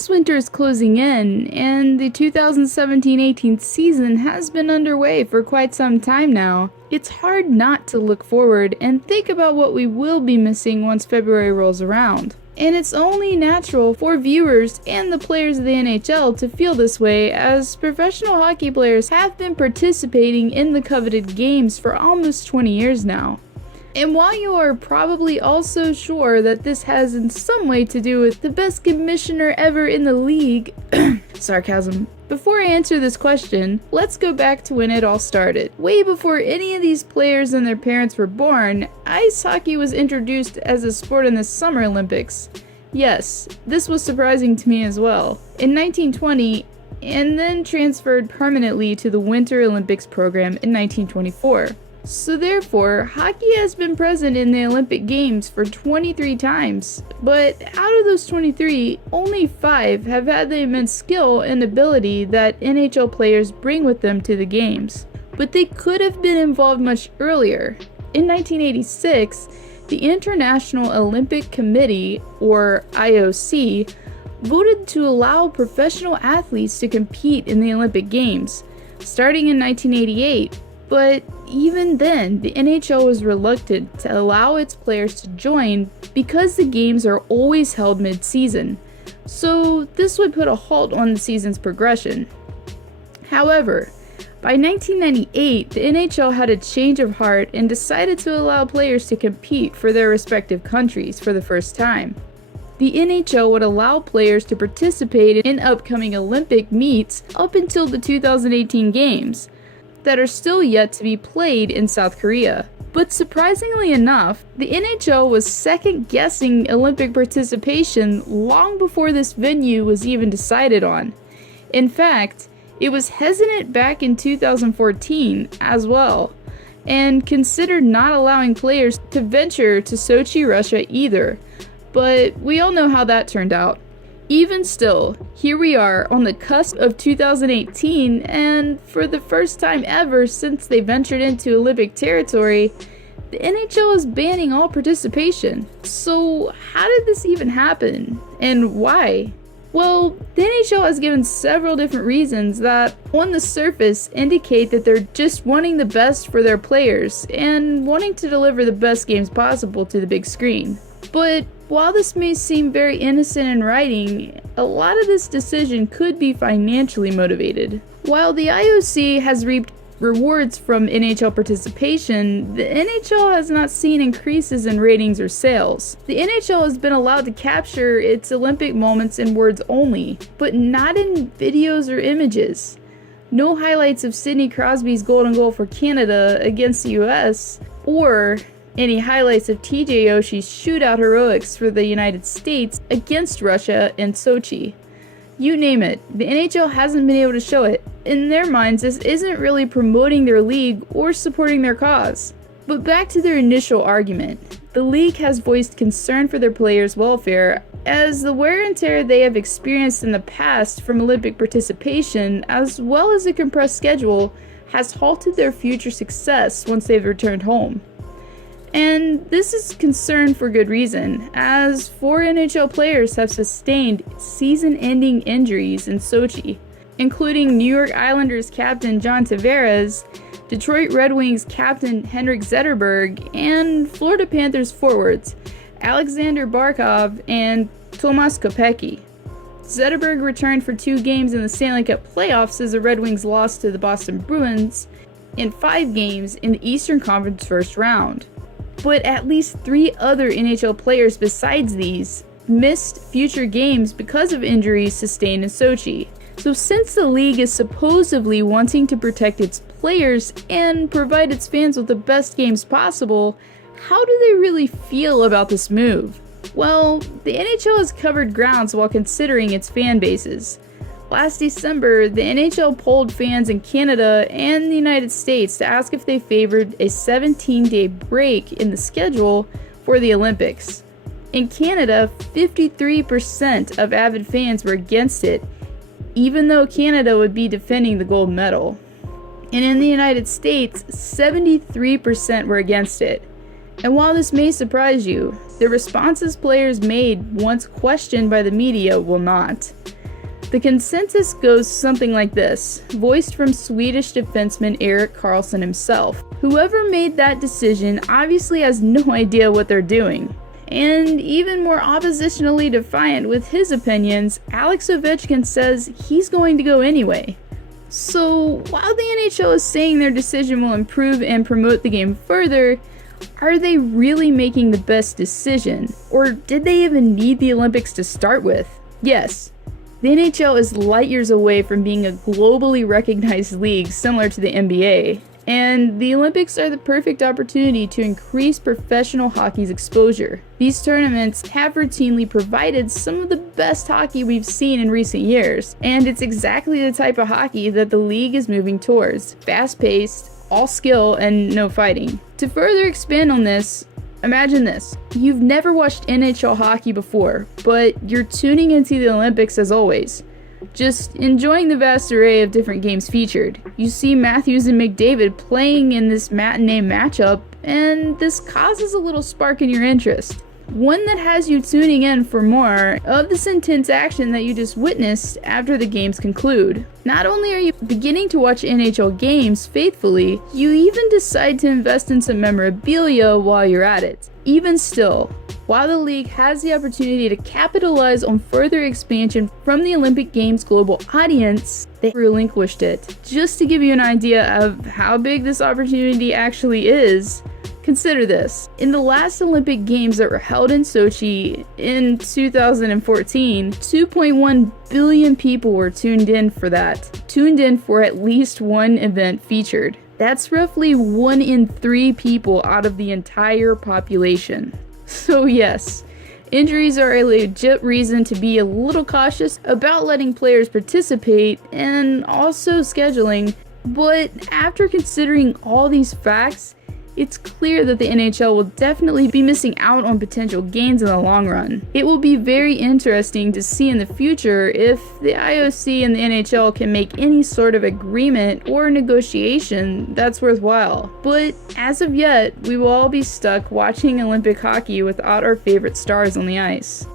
As winter is closing in, and the 2017-18 season has been underway for quite some time now, it's hard not to look forward and think about what we will be missing once February rolls around. And it's only natural for viewers and the players of the NHL to feel this way, as professional hockey players have been participating in the coveted games for almost 20 years now. And while you are probably also sure that this has in some way to do with the best commissioner ever in the league, sarcasm, before I answer this question, let's go back to when it all started. Way before any of these players and their parents were born, ice hockey was introduced as a sport in the Summer Olympics. Yes, this was surprising to me as well. In 1920, and then transferred permanently to the Winter Olympics program in 1924. So therefore, hockey has been present in the Olympic Games for 23 times, but out of those 23, only 5 have had the immense skill and ability that NHL players bring with them to the games. But they could have been involved much earlier. In 1986, the International Olympic Committee, or IOC, voted to allow professional athletes to compete in the Olympic Games, starting in 1988. But even then, the NHL was reluctant to allow its players to join because the games are always held mid-season, so this would put a halt on the season's progression. However, by 1998, the NHL had a change of heart and decided to allow players to compete for their respective countries for the first time. The NHL would allow players to participate in upcoming Olympic meets up until the 2018 Games, that are still yet to be played in South Korea. But surprisingly enough, the NHL was second-guessing Olympic participation long before this venue was even decided on. In fact, it was hesitant back in 2014 as well, and considered not allowing players to venture to Sochi, Russia either. But we all know how that turned out. Even still, here we are on the cusp of 2018, and for the first time ever since they ventured into Olympic territory, the NHL is banning all participation. So how did this even happen, and why? Well, the NHL has given several different reasons that, on the surface, indicate that they're just wanting the best for their players and wanting to deliver the best games possible to the big screen. But while this may seem very innocent in writing, a lot of this decision could be financially motivated. While the IOC has reaped rewards from NHL participation, the NHL has not seen increases in ratings or sales. The NHL has been allowed to capture its Olympic moments in words only, but not in videos or images. No highlights of Sidney Crosby's golden goal for Canada against the US, or any highlights of TJ Oshie's shootout heroics for the United States against Russia in Sochi. You name it, the NHL hasn't been able to show it. In their minds, this isn't really promoting their league or supporting their cause. But back to their initial argument. The league has voiced concern for their players' welfare, as the wear and tear they have experienced in the past from Olympic participation, as well as a compressed schedule, has halted their future success once they've returned home. And this is concern for good reason, as 4 NHL players have sustained season-ending injuries in Sochi, including New York Islanders captain John Tavares, Detroit Red Wings captain Henrik Zetterberg, and Florida Panthers forwards Alexander Barkov and Tomas Kopecky. Zetterberg returned for 2 games in the Stanley Cup playoffs as the Red Wings lost to the Boston Bruins, and 5 games in the Eastern Conference first round. But at least 3 other NHL players besides these missed future games because of injuries sustained in Sochi. So since the league is supposedly wanting to protect its players and provide its fans with the best games possible, how do they really feel about this move? Well, the NHL has covered grounds while considering its fan bases. Last December, the NHL polled fans in Canada and the United States to ask if they favored a 17-day break in the schedule for the Olympics. In Canada, 53% of avid fans were against it, even though Canada would be defending the gold medal. And in the United States, 73% were against it. And while this may surprise you, The responses players made once questioned by the media will not. The consensus goes something like this, voiced from Swedish defenseman Erik Karlsson himself. Whoever made that decision obviously has no idea what they're doing. And even more oppositionally defiant with his opinions, Alex Ovechkin says he's going to go anyway. So while the NHL is saying their decision will improve and promote the game further, are they really making the best decision? Or did they even need the Olympics to start with? Yes, the NHL is light years away from being a globally recognized league similar to the NBA, and the Olympics are the perfect opportunity to increase professional hockey's exposure. These tournaments have routinely provided some of the best hockey we've seen in recent years, and it's exactly the type of hockey that the league is moving towards. Fast-paced, all skill, and no fighting. To further expand on this, imagine this. You've never watched NHL hockey before, but you're tuning into the Olympics as always, just enjoying the vast array of different games featured. You see Matthews and McDavid playing in this matinee matchup, and this causes a little spark in your interest. One that has you tuning in for more of this intense action that you just witnessed after the games conclude. Not only are you beginning to watch NHL games faithfully, you even decide to invest in some memorabilia while you're at it. Even still, while the league has the opportunity to capitalize on further expansion from the Olympic Games global audience, they relinquished it. Just to give you an idea of how big this opportunity actually is, consider this. In the last Olympic Games that were held in Sochi in 2014, 2.1 billion people were tuned in for that. Tuned in for at least one event featured. That's roughly 1 in 3 people out of the entire population. So yes, injuries are a legit reason to be a little cautious about letting players participate and also scheduling, but after considering all these facts, it's clear that the NHL will definitely be missing out on potential gains in the long run. It will be very interesting to see in the future if the IOC and the NHL can make any sort of agreement or negotiation that's worthwhile. But as of yet, we will all be stuck watching Olympic hockey without our favorite stars on the ice.